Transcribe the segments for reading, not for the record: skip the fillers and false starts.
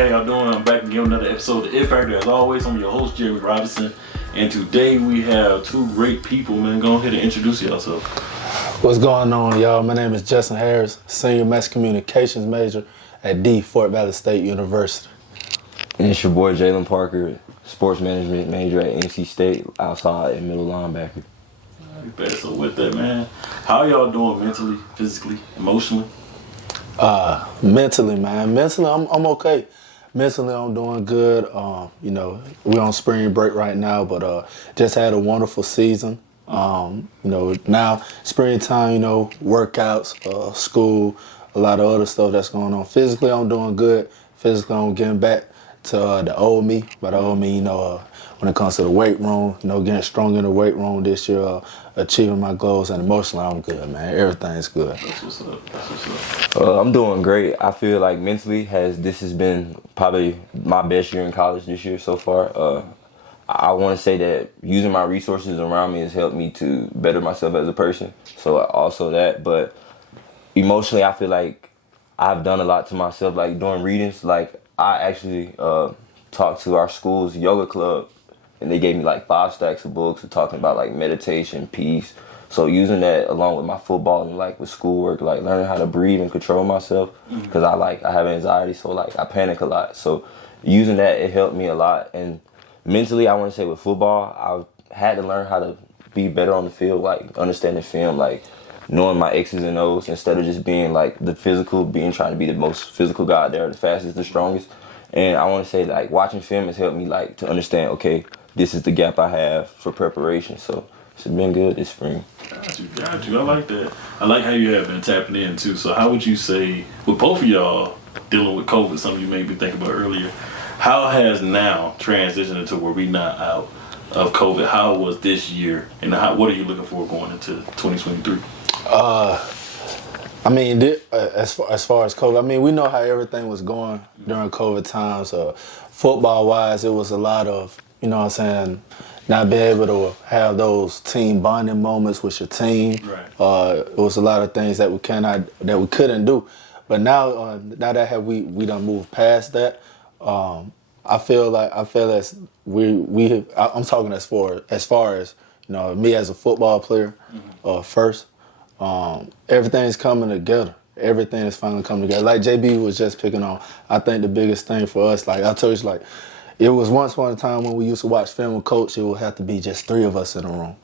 how y'all doing? I'm back again with another episode of It Factor. As always, I'm your host, Jerry Robinson. And today we have two great people, man. Go ahead and introduce yourself. What's going on, y'all? My name is Justin Harris, Senior Mass Communications major at Fort Valley State University. And it's your boy, Jayland Parker, Sports Management major at NC State, outside and middle linebacker. So with that, man, how y'all doing mentally, physically, emotionally? Mentally, man. Mentally, I'm okay. Mentally, I'm doing good. You know, we're on spring break right now, but just had a wonderful season. You know, now springtime, you know, workouts, school, a lot of other stuff that's going on. Physically, I'm doing good. Physically, I'm getting back to the old me. By the old me, you know, when it comes to the weight room, you know, getting stronger in the weight room this year, achieving my goals, and emotionally, I'm good, man. Everything's good. That's what's up. That's what's up. I'm doing great. I feel like mentally, this has been probably my best year in college this year so far. I want to say that using my resources around me has helped me to better myself as a person. So also that, but emotionally, I feel like I've done a lot to myself, like doing readings. Like I actually talked to our school's yoga club, and they gave me like 5 stacks of books talking about like meditation, peace. So using that along with my football and like with schoolwork, like learning how to breathe and control myself, because I have anxiety, so like I panic a lot. So using that, it helped me a lot. And mentally, I want to say with football, I had to learn how to be better on the field, like understanding film, like knowing my X's and O's instead of just being like the physical, trying to be the most physical guy there, the fastest, the strongest. And I want to say like watching film has helped me like to understand, okay, this is the gap I have for preparation. So it's been good this spring. Got you. I like that. I like how you have been tapping in too. So how would you say, with both of y'all dealing with COVID, something you made me think about earlier, how has now transitioned into where we not out of COVID? How was this year, and what are you looking for going into 2023? I mean, as far as COVID, I mean, we know how everything was going during COVID times. Football-wise, it was a lot of, you know what I'm saying, not being able to have those team bonding moments with your team. Right. It was a lot of things that we couldn't do. But now that we done moved past that, I feel as I'm talking as far as you know, me as a football player, first. Everything's coming together. Everything is finally coming together. Like JB was just picking on, I think the biggest thing for us, like I told you, like it was once upon a time when we used to watch film with Coach, it would have to be just 3 of us in the room.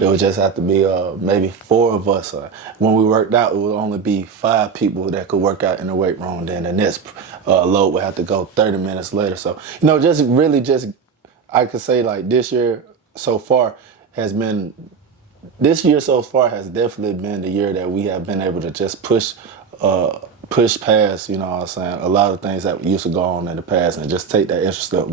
It would just have to be maybe 4 of us. When we worked out, it would only be 5 people that could work out in the weight room. Then the next load would have to go 30 minutes later. So, you know, I could say like this year so far has definitely been the year that we have been able to just push past, you know what I'm saying, a lot of things that used to go on in the past and just take that extra step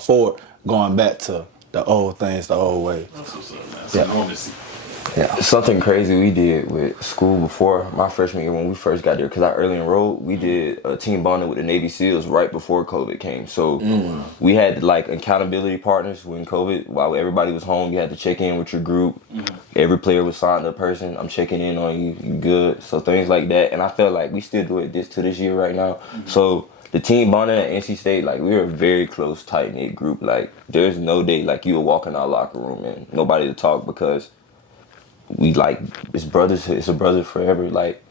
forward, going back to the old things, the old way. That's what's up, man. That's enormous. Yeah, something crazy we did with school before my freshman year when we first got there, because I early enrolled, we did a team bonding with the Navy SEALs right before COVID came. So we had like accountability partners when COVID, while everybody was home, you had to check in with your group. Every player was signed a person, I'm checking in on you, you good? So things like that. And I felt like we still do it to this year right now. So the team bonding at NC State, like we were a very close, tight-knit group. Like there's no day like you would walk in our locker room and nobody to talk, because we like, it's a brother forever. Like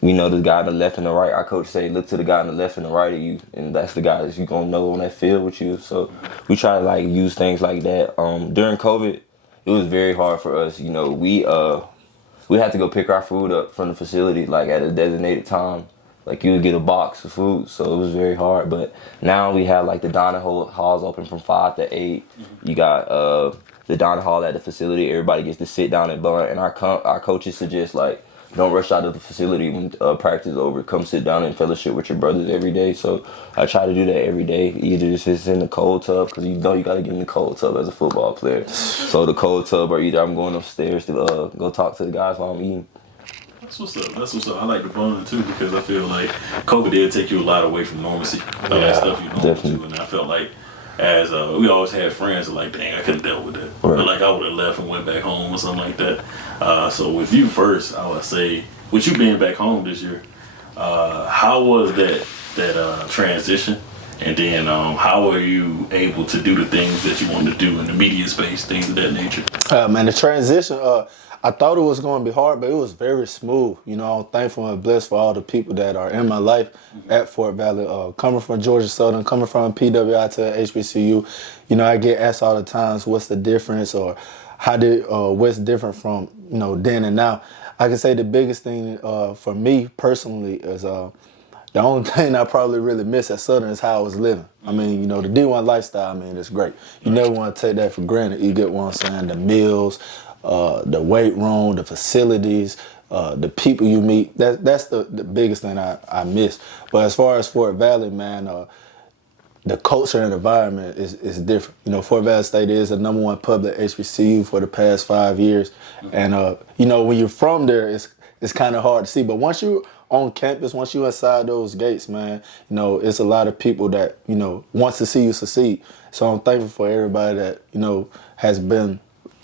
we know the guy on the left and the right. Our coach say, look to the guy on the left and the right of you, and that's the guy that you gonna know on that field with you. So we try to like use things like that. During COVID, it was very hard for us. You know, we had to go pick our food up from the facility like at a designated time. Like you would get a box of food, so it was very hard. But now we have like the dining halls open from 5 to 8. You got the dining hall at the facility. Everybody gets to sit down and bond. And our coaches suggest like, don't rush out of the facility when practice is over. Come sit down and fellowship with your brothers every day. So I try to do that every day. Either it's just in the cold tub, because you know you got to get in the cold tub as a football player. So the cold tub, or either I'm going upstairs to go talk to the guys while I'm eating. That's what's up. That's what's up. I like the bond too, because I feel like COVID did take you a lot away from normalcy. All that stuff you normally do. And I felt like as we always had friends that like, dang, I could have dealt with that. Right. But like I would have left and went back home or something like that. So with you first, I would say, with you being back home this year, how was that transition? And then how are you able to do the things that you want to do in the media space, things of that nature? Man, the transition, I thought it was going to be hard, but it was very smooth. You know, I'm thankful and blessed for all the people that are in my life at Fort Valley. Coming from Georgia Southern, coming from PWI to HBCU, you know, I get asked all the times, what's the difference, or what's different from, you know, then and now. I can say the biggest thing for me personally is the only thing I probably really miss at Southern is how I was living. I mean, you know, the D1 lifestyle, I mean, it's great. You never want to take that for granted. You get what I'm saying? The meals, the weight room, the facilities, the people you meet. That's the biggest thing I miss. But as far as Fort Valley, man, the culture and environment is different. You know, Fort Valley State is the #1 public HBCU for the past 5 years. And, you know, when you're from there, it's kind of hard to see. But once you on campus, once you inside those gates, man, you know, it's a lot of people that, you know, wants to see you succeed. So I'm thankful for everybody that, you know, has been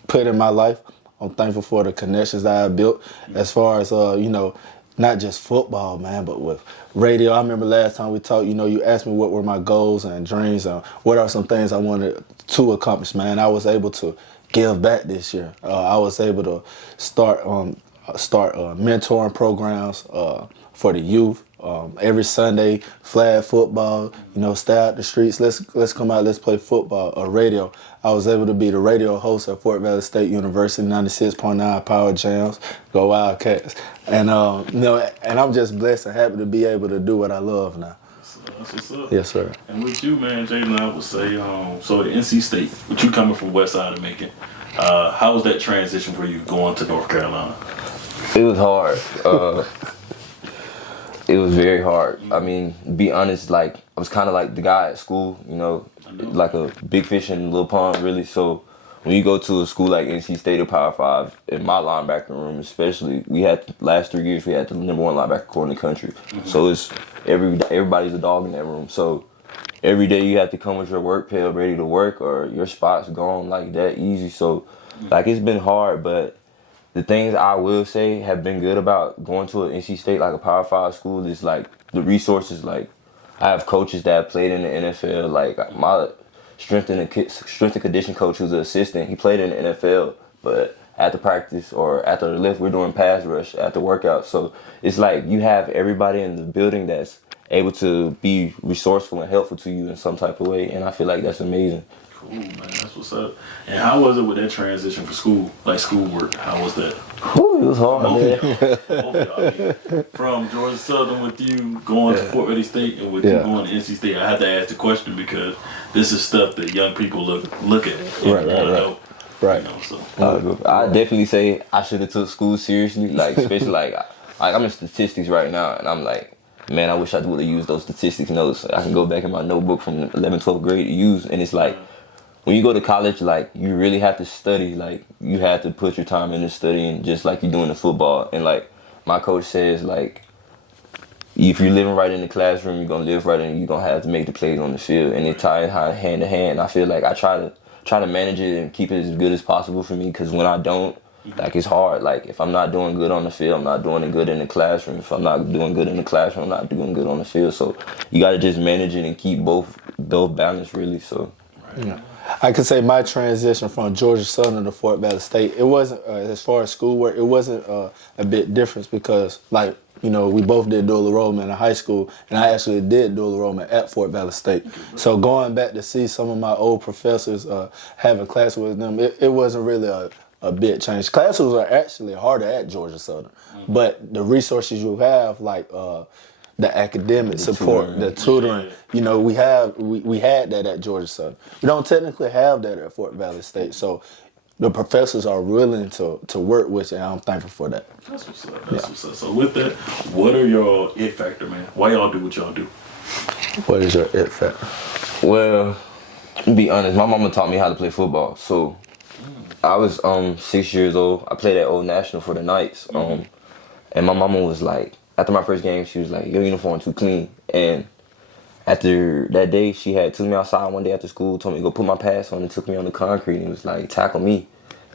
put in my life. I'm thankful for the connections that I built as far as, you know, not just football, man, but with radio. I remember last time we talked, you know, you asked me what were my goals and dreams and what are some things I wanted to accomplish, man. I was able to give back this year. I was able to start mentoring programs for the youth. Every Sunday, flag football, you know, stay out the streets. Let's come out, let's play football or radio. I was able to be the radio host at Fort Valley State University, 96.9 Power Jams, go Wildcats. And, you know, and I'm just blessed and happy to be able to do what I love now. That's what's up. Yes, sir. And with you, man, Jayland, I would say, so the NC State, with you coming from West Side of Macon, how was that transition for you going to North Carolina? It was hard. It was very hard. I mean, to be honest, like, I was kind of like the guy at school, you know, like a big fish in a little pond, really. So when you go to a school like NC State or Power 5, in my linebacker room especially, we had, last 3 years, we had the #1 linebacker core in the country. So it's everybody's a dog in that room. So every day you have to come with your work pail ready to work, or your spot's gone like that easy. So, like, it's been hard, but the things I will say have been good about going to an NC State, like a Power 5 school, is like the resources. Like, I have coaches that have played in the NFL. Like, my strength and condition coach, who's an assistant, he played in the NFL, but after practice or after the lift, we're doing pass rush after workout. So it's like you have everybody in the building that's able to be resourceful and helpful to you in some type of way, and I feel like that's amazing. Cool, man. That's what's up. And how was it with that transition for school, like schoolwork? How was that? Whew, it was hard, man. Both of y'all. I mean, from Georgia Southern with you going to Fort Valley State and with you going to NC State, I had to ask the question because this is stuff that young people look at. Right. You know, so. I definitely say I should have took school seriously, like, especially like I'm in statistics right now, and I'm like, man, I wish I would have used those statistics notes. I can go back in my notebook from 11th, 12th grade to use, and it's like, when you go to college, like, you really have to study. Like, you have to put your time into studying just like you do in the football. And, like, my coach says, like, if you're living right in the classroom, you're going to live right in, you're going to have to make the plays on the field. And it ties hand to hand. I feel like I try to manage it and keep it as good as possible for me, because when I don't, like, it's hard. Like, if I'm not doing good on the field, I'm not doing it good in the classroom. If I'm not doing good in the classroom, I'm not doing good on the field. So you got to just manage it and keep both balanced, really. So. Yeah. I could say my transition from Georgia Southern to Fort Valley State, it wasn't, as far as schoolwork, it wasn't a big difference because, like, you know, we both did dual enrollment in high school, and I actually did dual enrollment at Fort Valley State. So going back to see some of my old professors, having class with them, it wasn't really a big change. Classes are actually harder at Georgia Southern, but the resources you have, like the academic support, the tutoring, you know, we had that at Georgia Southern. We don't technically have that at Fort Valley State, so the professors are willing to work with you, and I'm thankful for that. That's what's up. That's what's up. So with that, what are your it factor, man? Why y'all do what y'all do? What is your it factor? Well, to be honest, my mama taught me how to play football. So I was 6 years old. I played at Old National for the Knights. And my mama was like, after my first game, she was like, your uniform too clean. And after that day, she had took me outside one day after school, told me to go put my pads on, and took me on the concrete and was like, tackle me.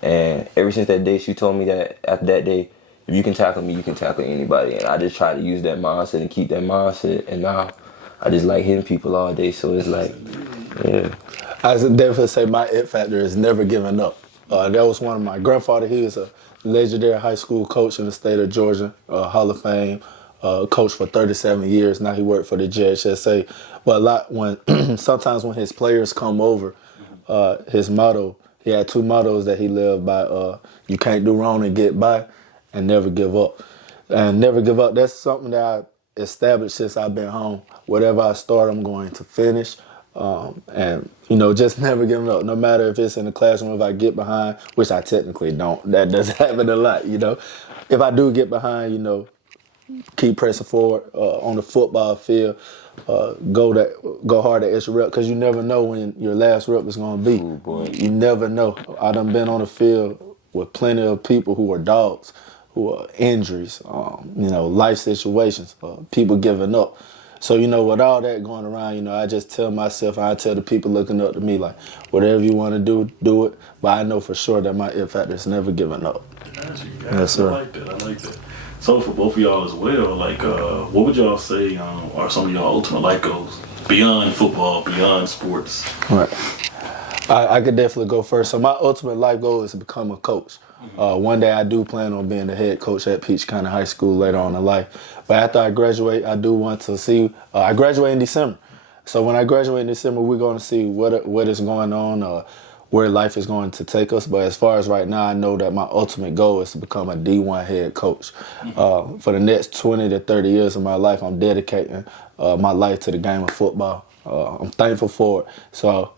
And ever since that day, she told me that after that day, if you can tackle me, you can tackle anybody. And I just tried to use that mindset and keep that mindset. And now I just like hitting people all day. So it's like, yeah. I would definitely say my it factor is never giving up. That was one of my grandfather. He was a legendary high school coach in the state of Georgia, Hall of Fame, coach for 37 years. Now he worked for the JHSA. But a lot when sometimes when his players come over, his motto, he had 2 mottos that he lived by. You can't do wrong and get by, and never give up. And never give up. That's something that I established since I've been home. Whatever I start, I'm going to finish. And, just never giving up. No matter if it's in the classroom, if I get behind, which I technically don't. That does happen a lot, If I do get behind, keep pressing forward on the football field. Go hard at extra rep, because you never know when your last rep is going to be. Ooh, boy. You never know. I done been on the field with plenty of people who are dogs, who are injuries, life situations, people giving up. So, with all that going around, I just tell myself, I tell the people looking up to me, like, whatever you want to do, do it. But I know for sure that my it factor is never giving up. Yes, sir. I like that. So for both of y'all as well, like, what would y'all say are some of y'all ultimate life goals beyond football, beyond sports? Right. I could definitely go first. So my ultimate life goal is to become a coach. One day I do plan on being the head coach at Peach County High School later on in life. But after I graduate, I do want to see, I graduate in December. So when I graduate in December, we're going to see what is going on, where life is going to take us. But as far as right now, I know that my ultimate goal is to become a D1 head coach. For the next 20 to 30 years of my life, I'm dedicating my life to the game of football. I'm thankful for it. So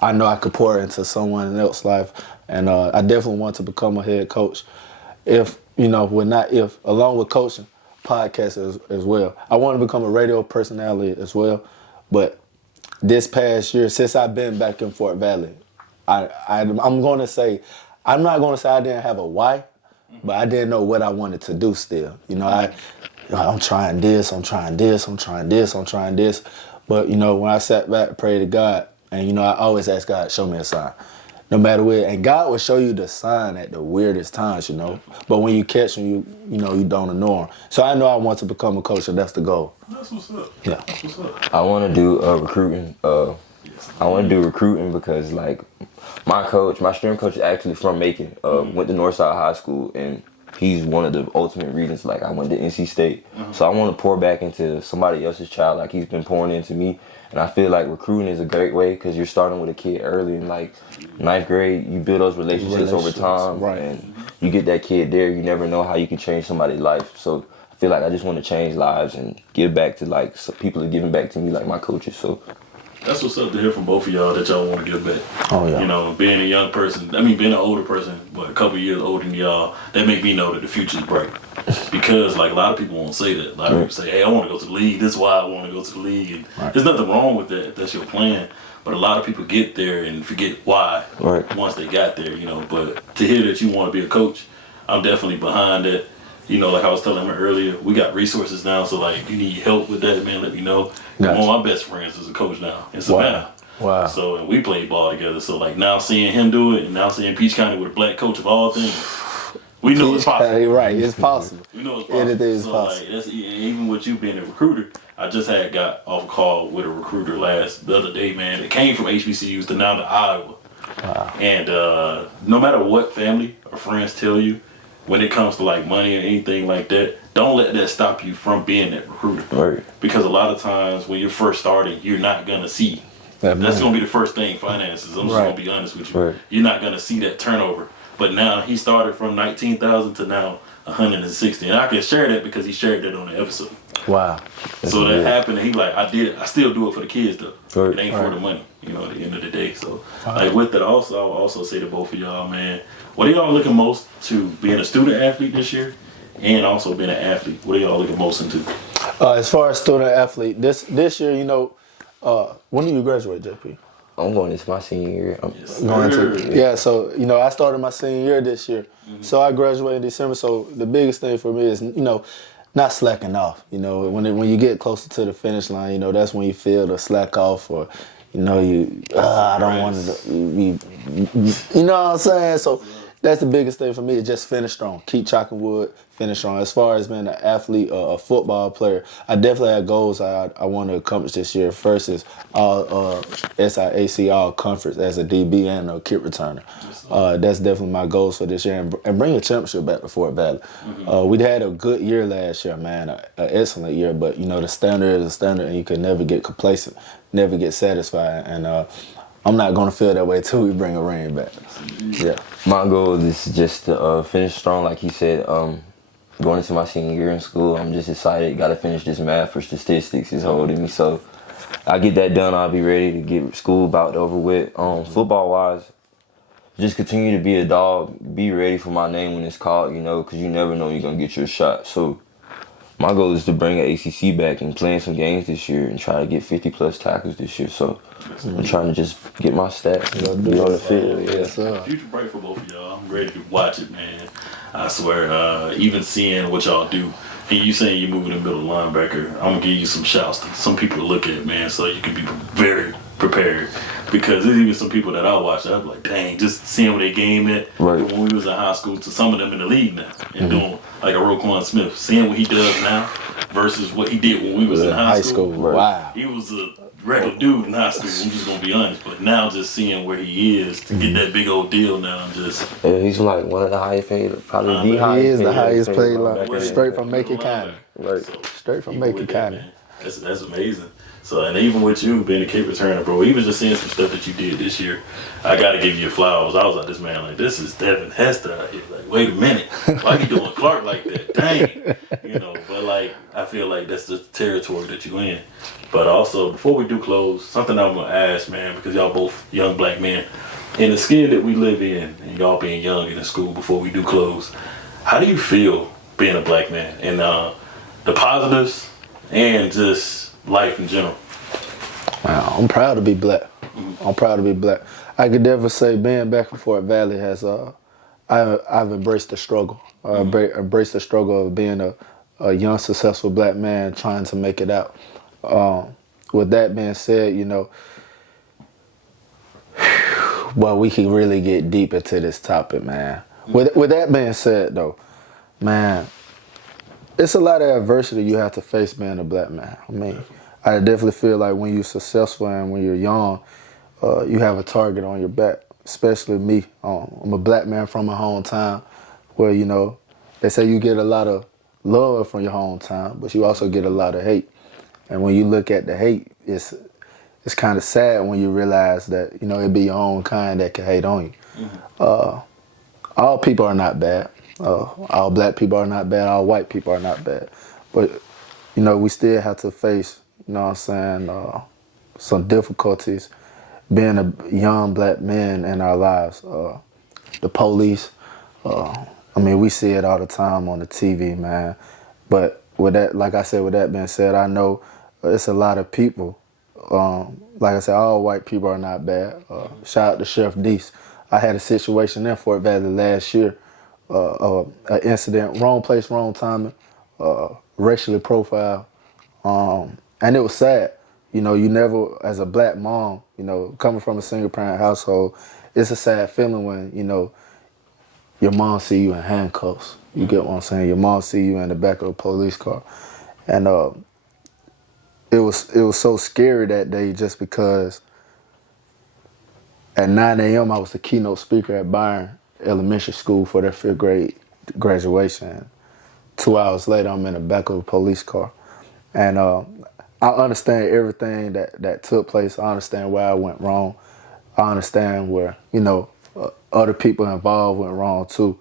I know I could pour into someone else's life, and I definitely want to become a head coach. Along with coaching, podcast as well. I want to become a radio personality as well. But this past year, since I've been back in Fort Valley, I'm going to say, I'm not going to say I didn't have a why, but I didn't know what I wanted to do still. I'm trying this, I'm trying this, I'm trying this, I'm trying this. But, when I sat back and prayed to God, and, I always ask God, show me a sign. No matter where. And God will show you the sign at the weirdest times, But when you catch them, you don't ignore them. So I know I want to become a coach, and that's the goal. That's what's up. Yeah. That's what's up. I want to do recruiting. I want to do recruiting because, like, my strength coach is actually from Macon. Went to Northside High School, and he's one of the ultimate reasons, like, I went to NC State. So I want to pour back into somebody else's child like he's been pouring into me. And I feel like recruiting is a great way because you're starting with a kid early in, like, 9th grade. You build those relationships over time, right. And you get that kid there. You never know how you can change somebody's life. So I feel like I just want to change lives and give back to, like, people are giving back to me, like my coaches. So that's what's up to hear from both of y'all, that y'all want to give back. Oh, yeah. Being a young person, being an older person, but a couple years older than y'all, that make me know that the future's bright. Because, like, a lot of people won't say that. A lot of people say, hey, I want to go to the league. This is why I want to go to the league. And there's nothing wrong with that if that's your plan. But a lot of people get there and forget why once they got there, But to hear that you want to be a coach, I'm definitely behind that. Like I was telling him earlier, we got resources now. So, like, you need help with that, man, let me know. Gotcha. One of my best friends is a coach now in Savannah. Wow. So, and we played ball together. So, like, now seeing him do it and now seeing Peach County with a black coach of all things, we know it's possible. Right, it's possible. We know it's possible. Anything is so, possible. Like, even with you being a recruiter, I just got off a call with a recruiter the other day, man. It came from HBCUs to now to Iowa. Wow. And no matter what family or friends tell you, when it comes to, like, money or anything like that, don't let that stop you from being that recruiter. Right. Because a lot of times when you're first starting, you're not going to see. That's going to be the first thing, finances. I'm just going to be honest with you. Right. You're not going to see that turnover. But now he started from 19,000 to now 160. And I can share that because he shared that on the episode. Wow. So that happened, and he like, I did it. I still do it for the kids, though. Right. It ain't for the money, at the end of the day. So, like, with that, I'll also say to both of y'all, man, what are y'all looking most to being a student athlete this year and also being an athlete? What are y'all looking most into? As far as student athlete, this year, when do you graduate, JP? I'm going into my senior year. So, I started my senior year this year. Mm-hmm. So I graduated in December. So the biggest thing for me is, not slacking off. When you get closer to the finish line, that's when you feel the slack off, or, I don't want to, you know what I'm saying? So that's the biggest thing for me. Is just finish strong, keep chopping wood, finish strong. As far as being an athlete or a football player, I definitely have goals I want to accomplish this year. First is all SIAC all conference as a DB and a kick returner. That's definitely my goals for this year, and bring a championship back to Fort Valley. We had a good year last year, man, an excellent year. But you know the standard is a standard, and you can never get complacent, never get satisfied, and. I'm not gonna feel that way till we bring a ring back. Yeah. My goal is just to finish strong, like he said. Going into my senior year in school, I'm just excited. Got to finish this math for statistics is holding me. So I get that done. I'll be ready to get school about over with. Football wise, just continue to be a dog. Be ready for my name when it's called. You know, because you never know you're gonna get your shot. So my goal is to bring an ACC back and play in some games this year and try to get 50+ tackles this year. So I'm trying to just get my stats and be on the field. Yeah. Future break for both of y'all. I'm ready to watch it, man. I swear, even seeing what y'all do, and you saying you're moving in middle linebacker, I'm going to give you some shouts to some people to look at, man, so you can be very prepared. Because there's even some people that I watch, I'm like, dang, just seeing where they game at when we was in high school to some of them in the league now and doing like a Roquan Smith, seeing what he does now versus what he did when we was in high school. Wow. He was a regular dude in high school, I'm just gonna be honest. But now just seeing where he is to get that big old deal now, I'm just he's like one of the highest paid, probably the highest paid. He is the highest paid linebacker, straight from Macon County. Right. So, Straight from Macon County. That's amazing. So, and even with you being a kick returner, bro, even just seeing some stuff that you did this year, I got to give you flowers. I was like, this man, like, this is Devin Hester out here. Like, wait a minute. Why you doing Clark like that? Dang. You know, but like, I feel like that's the territory that you in. But also, before we do close, something I'm going to ask, man, because y'all both young black men, in the skin that we live in, and y'all being young and in school before we do close, how do you feel being a black man? And the positives and just life in general. Wow, I'm proud to be black. I'm proud to be black. I could never say being back in Fort Valley has I've embraced the struggle. Embraced the struggle of being a young, successful black man trying to make it out. With that being said, you know, well, we can really get deep into this topic, man. With that being said, though, man, it's a lot of adversity you have to face being a black man. I mean, I definitely feel like when you're successful and when you're young, you have a target on your back, especially me. I'm a black man from my hometown where, you know, they say you get a lot of love from your hometown, but you also get a lot of hate. And when you look at the hate, it's kind of sad when you realize that, you know, it be your own kind that can hate on you. All people are not bad. All black people are not bad. All white people are not bad. But, you know, we still have to face, you know what I'm saying, some difficulties being a young black man in our lives. The police, I mean, we see it all the time on the TV, man. But with that, like I said, with that being said, I know it's a lot of people. Like I said, all white people are not bad. Shout out to Chef Deese. I had a situation in Fort Valley last year. An incident, wrong place, wrong timing, racially profiled, and it was sad. You know, you never, as a black mom, you know, coming from a single parent household, it's a sad feeling when, you know, your mom see you in handcuffs. You get what I'm saying? Your mom see you in the back of a police car, and it was so scary that day just because at 9 a.m. I was the keynote speaker at Byron Elementary School for their 5th grade graduation. 2 hours later, I'm in the back of a police car. And I understand everything that took place. I understand where I went wrong. I understand where, you know, other people involved went wrong too.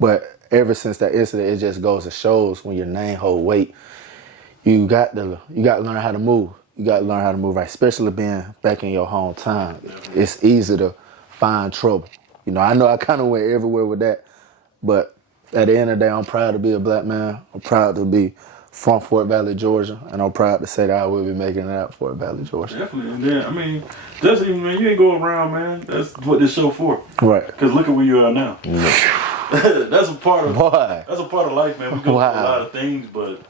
But ever since that incident, it just goes to shows when your name hold weight, you got to learn how to move. You got to learn how to move right, especially being back in your hometown. It's easy to find trouble. You know, I know I kind of went everywhere with that, but at the end of the day, I'm proud to be a black man. I'm proud to be from Fort Valley, Georgia, and I'm proud to say that I will be making it out Fort Valley, Georgia. Definitely. And then, I mean, that's even, man, you ain't going around, man. That's what this show for. Right. Because look at where you are now. That's a part of life, man. We go through a lot of things, but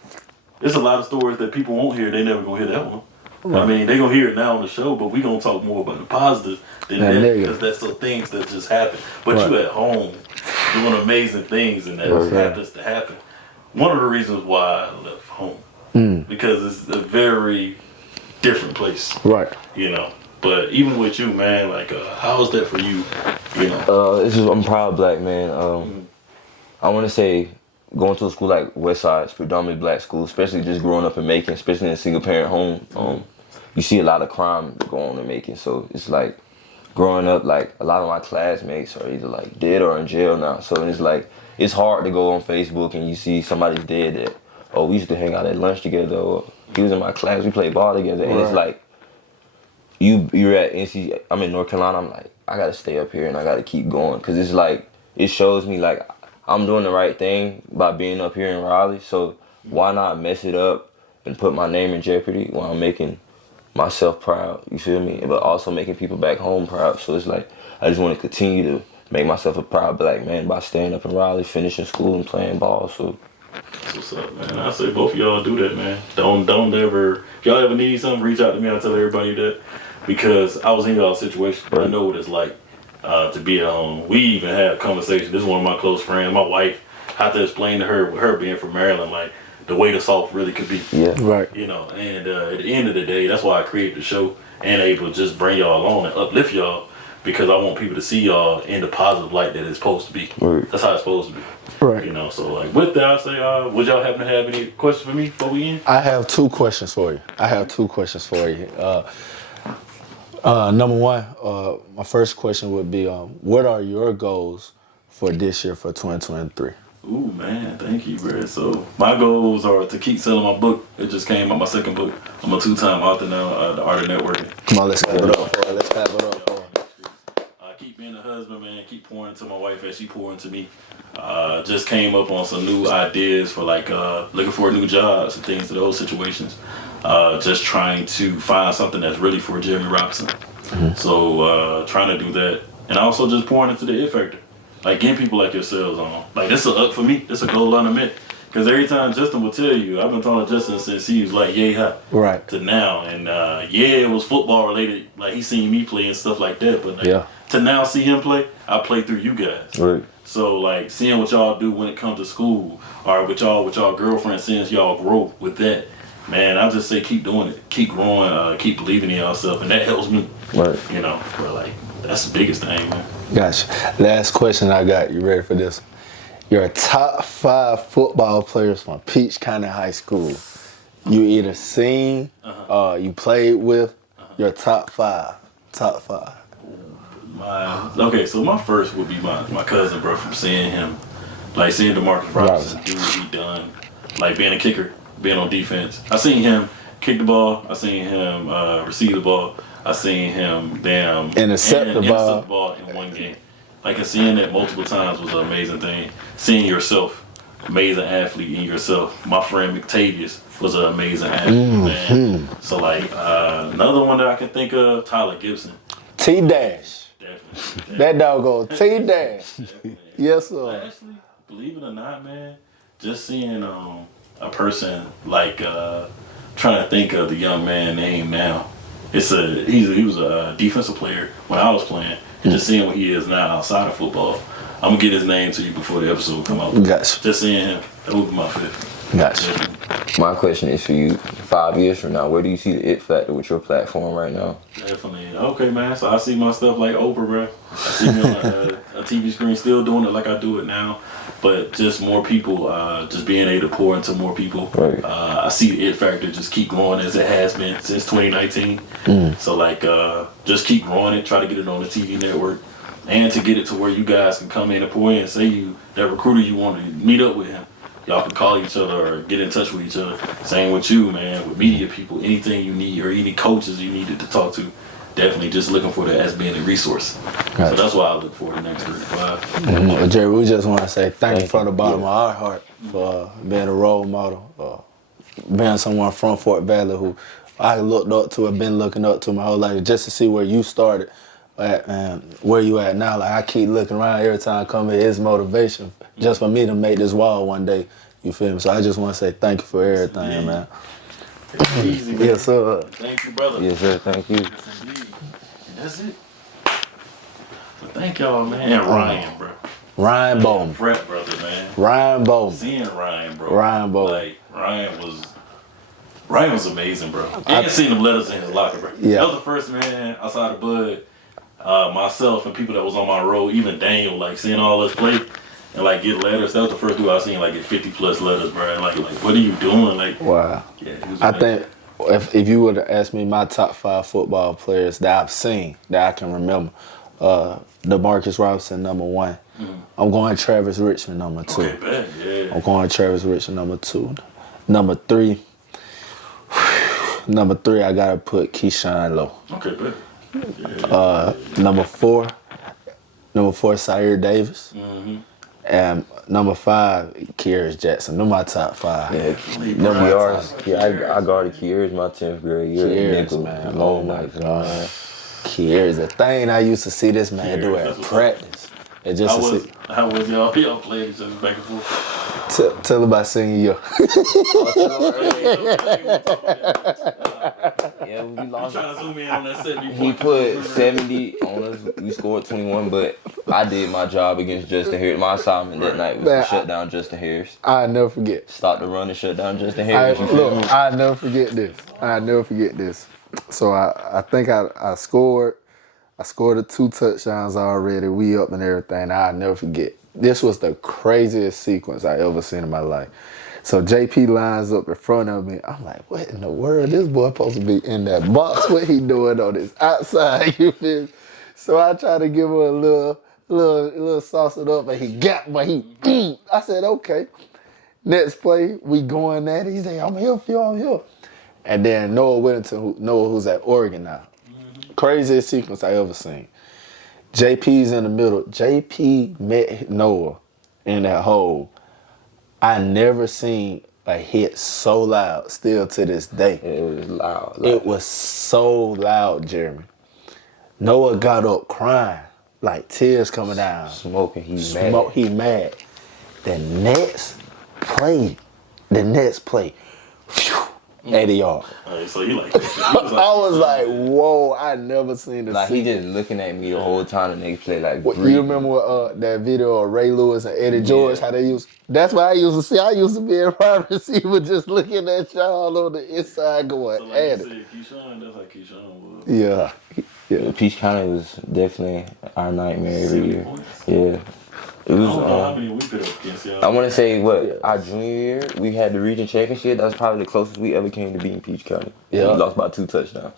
there's a lot of stories that people won't hear. They never gonna hear that one. Right. I mean, they gonna hear it now on the show, but we gonna talk more about the positives than that because that's the things that just happen. But you at home, doing amazing things, and that happens to happen. One of the reasons why I left home, because it's a very different place, Right. you know. But even with you, man, like, how was that for you? You know, I'm proud black man. I want to say going to a school like Westside, it's predominantly black school, especially just growing up in Macon, especially in a single parent home. You see a lot of crime go on in Macon, so it's like growing up, like a lot of my classmates are either like dead or in jail now. So it's like it's hard to go on Facebook and you see somebody's dead that, oh, we used to hang out at lunch together, or he was in my class, we played ball together, and it's like you're at NC, I'm in North Carolina, I'm like, I gotta stay up here and I gotta keep going, because it's like, it shows me like I'm doing the right thing by being up here in Raleigh, so why not mess it up and put my name in jeopardy while I'm making myself proud, you feel me, but also making people back home proud. So it's like, I just want to continue to make myself a proud black man by staying up in Raleigh, finishing school and playing ball, so. That's what's up, man. I say both of y'all do that, man. Don't ever, if y'all ever need something, reach out to me. I'll tell everybody that, because I was in y'all's situation. Right. I know what it's like to be at home. We even had a conversation. This is one of my close friends. My wife, I had to explain to her, with her being from Maryland, like the way the South really could be. Yeah. Right. You know, and at the end of the day, that's why I created the show and able to just bring y'all along and uplift y'all, because I want people to see y'all in the positive light that it's supposed to be. Right. That's how it's supposed to be. Right. You know, so like with that, I say, would y'all happen to have any questions for me before we end? I have two questions for you. Number one, my first question would be, what are your goals for this year, for 2023? Ooh, man, thank you, bro. So my goals are to keep selling my book. It just came out, my second book. I'm a 2-time author now, The Art of Networking. Come on, let's clap it up for it. Let's clap it up for it. Keep being a husband, man. Keep pouring into my wife as she pour into me. Just came up on some new ideas for like looking for new jobs and things to those situations. Just trying to find something that's really for Jeremy Robinson. Mm-hmm. So trying to do that, and also just pouring into the it factor, like getting people like yourselves on. Like this is up for me. This is a goal unmet. Because every time Justin will tell you, I've been talking to Justin since he was like yay high, right, to now, and it was football related. Like he seen me play and stuff like that, but like, to now see him play, I play through you guys. Right. So like seeing what y'all do when it comes to school, or with y'all girlfriends, seeing y'all grow with that, man, I just say keep doing it, keep growing, keep believing in yourself, and that helps me. Right. You know, but like that's the biggest thing, man. Gotcha. Last question I got. You ready for this? Your top 5 football players from Peach County High School. You either seen, you played with. Your top 5. Top 5. So my first would be my cousin, bro, from seeing him, like seeing DeMarcus Robinson do what he done, like being a kicker, being on defense. I seen him kick the ball. I seen him receive the ball. I seen him intercept the ball in one game. Like seeing that multiple times was an amazing thing. Seeing yourself, amazing athlete in yourself. My friend McTavius was an amazing athlete, man. So like another one that I can think of, Tyler Gibson. T-Dash. Definitely. That doggone T-Dash. Yes, sir. Actually, believe it or not, man, just seeing a person like trying to think of the young man name now. He was a defensive player when I was playing, and just seeing what he is now outside of football. I'm gonna get his name to you before the episode come out. Gotcha. Just seeing him, that would be my fifth. Gotcha. My question is for you, 5 years from now, where do you see the it factor with your platform right now? Definitely. Okay, man. So I see my stuff like Oprah, bro. I see me on a TV screen still doing it like I do it now. But just more people, just being able to pour into more people. Right. I see the it factor just keep growing as it has been since 2019. So like, just keep growing it, try to get it on the TV network, and to get it to where you guys can come in and pour in and say that recruiter you want to meet up with him. Y'all can call each other or get in touch with each other. Same with you, man, with media people, anything you need or any coaches you needed to talk to. Definitely just looking for that as being a resource. Gotcha. So that's why I look for the next 3 to 5. Well, Jerry, we just want to say thank you from the bottom of our heart for being a role model, being someone from Fort Valley who I looked up to, have been looking up to my whole life, just to see where you started at and where you at now. Like I keep looking around every time I come here, it's motivation just for me to make this wall one day. You feel me? So I just want to say thank you for everything, man. It's easy, man. Yes, sir. Thank you, brother. Yes, sir. Thank you. Yes, indeed. And that's it. So thank y'all, man. And Ryan, bro. Ryan Bowman. Frat brother, man. Ryan Bowman. Seeing Ryan, bro. Ryan Bowman. Like, Ryan was amazing, bro. And seeing them letters in his locker, bro. Yeah. That was the first man outside of Bud, myself and people that was on my road, even Daniel, like seeing all us play and like get letters. That was the first dude I seen like get 50 plus letters, bro. And like what are you doing? Like, Wow. yeah, he was I amazing. think if you would have asked me my top 5 football players that I've seen that I can remember, DeMarcus Robinson #1. I'm going Travis Richmond #2. Okay, bet. Yeah. I'm going Travis Richmond #2. #3. #3, I gotta put Keyshawn Lowe. Okay, bet. #4, Zaire Davis. And #5, Kyrus Jackson. They're my top 5. Yeah, I guarded Kyrus my 10th grade year. Kyrus, man. Oh my God. Kyrus, the thing I used to see this man do at practice. It just How was y'all playing each other back and forth? tell about senior year. Yeah, we I'm lost. trying to zoom in on that 70 He put 70 on us. We scored 21, but I did my job against Justin Harris. My assignment that night was Man, to shut down Justin Harris. I'll never forget. Stop the run and shut down Justin Harris. I'll never forget this. So I think I scored the 2 touchdowns already. We up and everything. I'll never forget. This was the craziest sequence I ever seen in my life. So JP lines up in front of me. I'm like, what in the world? This boy supposed to be in that box. What he doing on this outside? You feel me? So I try to give him a little sauce it up, and he got me. I said, okay. Next play, we going at it. He said, I'm here for you, I'm here. And then Noah Whittington, who's at Oregon now. Craziest sequence I ever seen. JP's in the middle. JP met Noah in that hole. I never seen a hit so loud, still to this day. It was loud. It was so loud, Jeremy. Noah got up crying, like tears coming down. Smoking, mad. He mad. The next play, phew, 80 yards. So you like, I was like, whoa, I never seen this. Like, he just looking at me the whole time the next play, like, You remember that video of Ray Lewis and Eddie George, how they used, that's what I used to see. I used to be a wide receiver just looking at y'all on the inside going so like at you it. said, Keyshawn, that's like Keyshawn was. Yeah. Peach County was definitely our nightmare every 70 year. points. Yeah. It I was, don't know how many we put up against y'all. I want to say, our junior year, we had the region championship. That was probably the closest we ever came to beating Peach County. Yeah. We lost by 2 touchdowns.